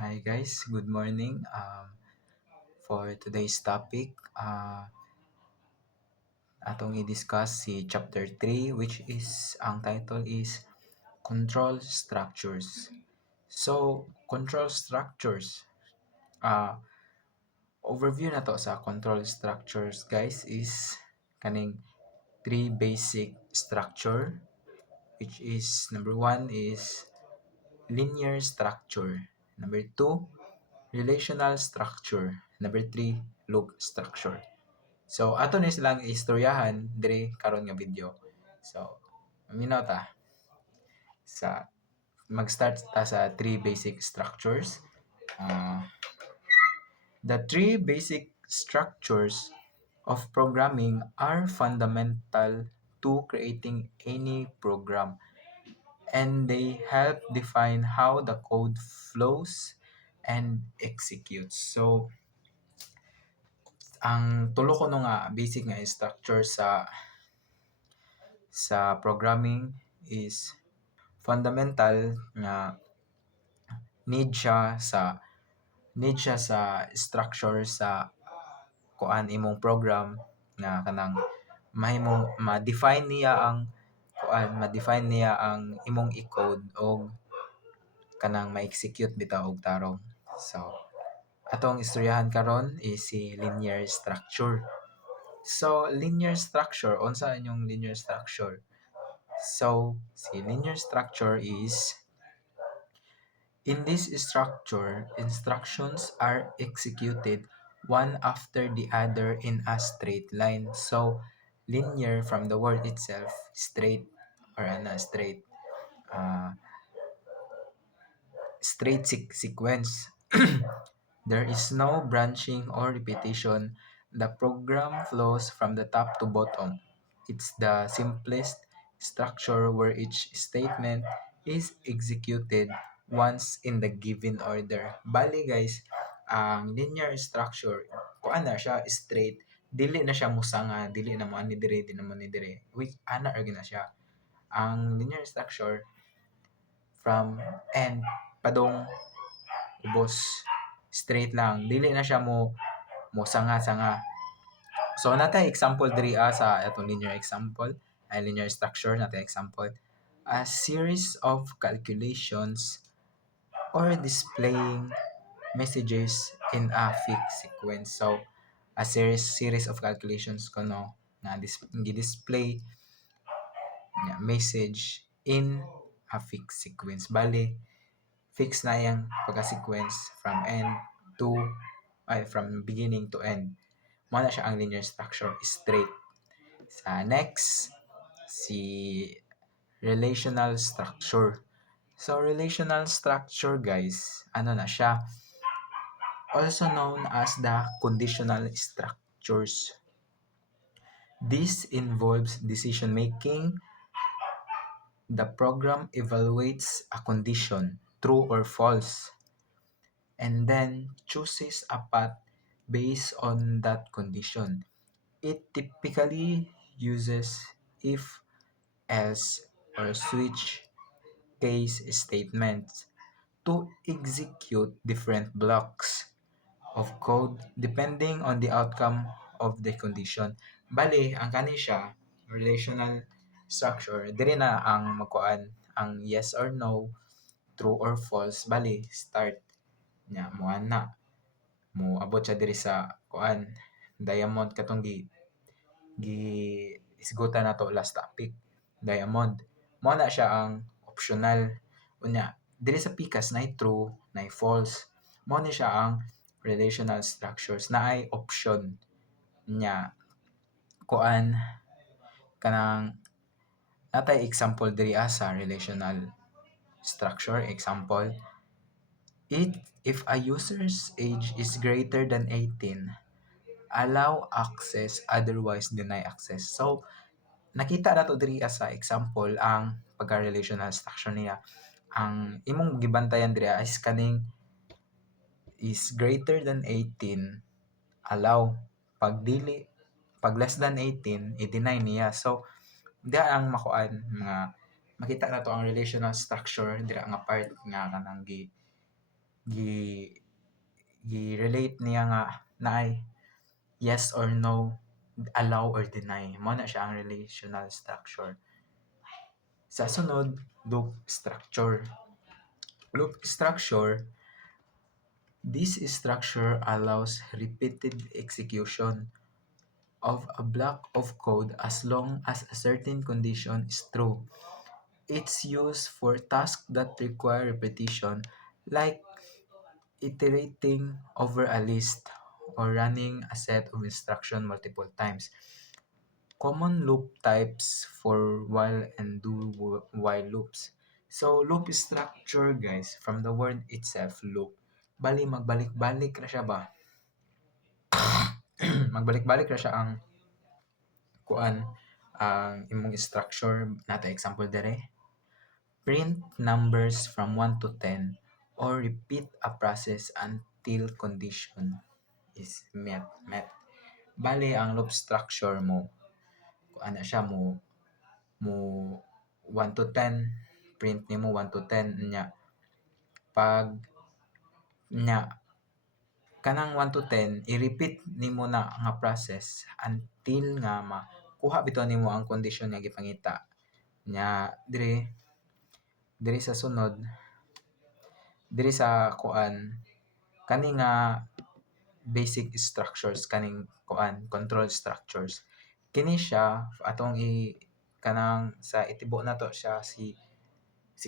Hi guys, good morning. For today's topic, atong i-discuss si chapter 3 which is ang title is Control Structures. So, control structures. Uh, Overview na to sa control structures guys is kaning three basic structure which is number 1 is linear structure. Number 2, relational structure. Number 3, loop structure. So, ato na silang istoryahan dire karon nga video. So, maminaw ta sa mag-start ta sa three basic structures. The three basic structures of programming are fundamental to creating any program, and they help define how the code flows and executes. So, ang tulo ko no nga basic nga structure sa programming is fundamental nga need siya sa structure sa kuan imong program nga kanang ma-define niya ang ma-define niya ang imong i-code o kanang ma-execute bitaw og tarong. So, atong istoryahan karon is si linear structure. So, linear structure, unsa inyong linear structure? So, si linear structure is, in this structure, instructions are executed one after the other in a straight line. So, linear from the word itself, straight or straight, uh, sequence. There is no branching or repetition. The program flows from the top to bottom. It's the simplest structure where each statement is executed once in the given order. Bali guys, ang linear structure, kuan na siya straight, dili na siya musanga, dili na mo ani dire, di na mo ni dire. Which ana or na siya. Ang linear structure from end padong ubos straight lang, dili na siya mo sanga-sanga. So natay example diri sa atong linear example, ay linear structure natay example, a series of calculations or displaying messages in a fixed sequence. So a series of calculations kuno na gi-display nga message in a fixed sequence. Bali fix na yung pagka-sequence from end to from beginning to end. Mo na siya ang linear structure, straight. Sa next, si relational structure. So relational structure guys, ano na siya? Also known as the conditional structures. This involves decision making. The program evaluates a condition, true or false, and then chooses a path based on that condition. It typically uses if, else, or switch case statements to execute different blocks of code depending on the outcome of the condition. Bali, ang kani siya, relational structure, diri na ang magkuan ang yes or no, true or false. Bali, start nya mo ana mo abot siya diri sa kuan diamond katong gi isgutan nato last topic, diamond. Mo na siya ang optional. Unya diri sa pikas na true na false. Mo ni siya ang relational structures na ay option nya kuan kanang natay example diri sa relational structure. Example, if a user's age is greater than 18, allow access, otherwise deny access. So, nakita na to diri sa example ang pagka-relational structure niya. Ang imong gibantayan diri is kaning is greater than 18, allow. Pag less than 18, i-deny niya. So, diya ang makuan mga makita na to ang relational structure dira nga part nga kanang gi gi-relate niya nga naay yes or no, allow or deny. Mao na siya ang relational structure. Sa sunod, loop structure. Loop structure, this structure allows repeated execution of a block of code as long as a certain condition is true. It's used for tasks that require repetition, like iterating over a list or running a set of instructions multiple times. Common loop types for while and do while loops. So loop structure guys, from the word itself, loop. Bali magbalik-balik ra siya ba? Magbalik-balik ra siya ang kuan ang imong structure nata example dere. Print numbers from 1 to 10 or repeat a process until condition is met. Bali ang loop structure mo kuan na siya mo 1 to 10 print nimo 1 to 10 nya pag nya kanang 1 to 10 i-repeat nimo na nga process until nga makuha bitaw nimo ang condition nga gipangita nya diri sa sunod diri sa kuan kani nga basic structures kaning kuan control structures kini siya atong kanang sa itibo nato siya si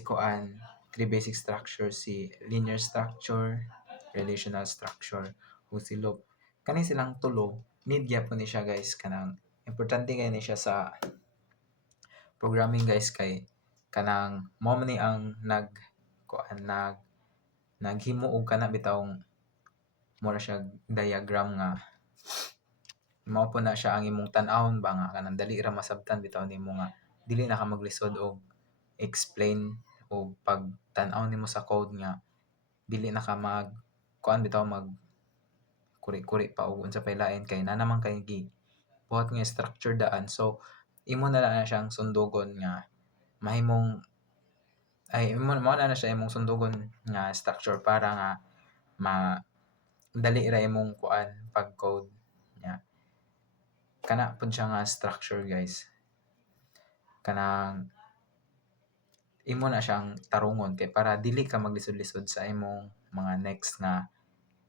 kuan three basic structures si linear structure, relational structure ug si loop. Kani silang tulo need gyapon ni siya guys kanang importante kay ni siya sa programming guys kay kanang mao man ni ang naghimo og kana bitawng mura siya diagram nga mao po na siya ang imong tan-awon ba nga kanang dali ra masabtan bitaw nimo nga dili na ka maglisod og explain o pag tan-aw nimo sa code nga dili na ka mag kuan bitaw mag kuri-kuri pa og unsa pay lain kay na naman kay buhat nga structure daan so imo na lang na siyang sundugon nga mahimong ay mao na siya imong sundugon nga structure para nga dali ra imong kuan pag code nya kana pud siya nga structure guys kanang imo na siyang tarungon kay para dili ka maglisod-lisod sa imong mga next nga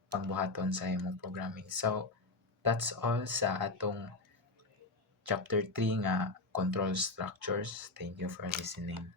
pangbuhaton sa imong programming. So that's all sa atong chapter 3 nga control structures. Thank you for listening.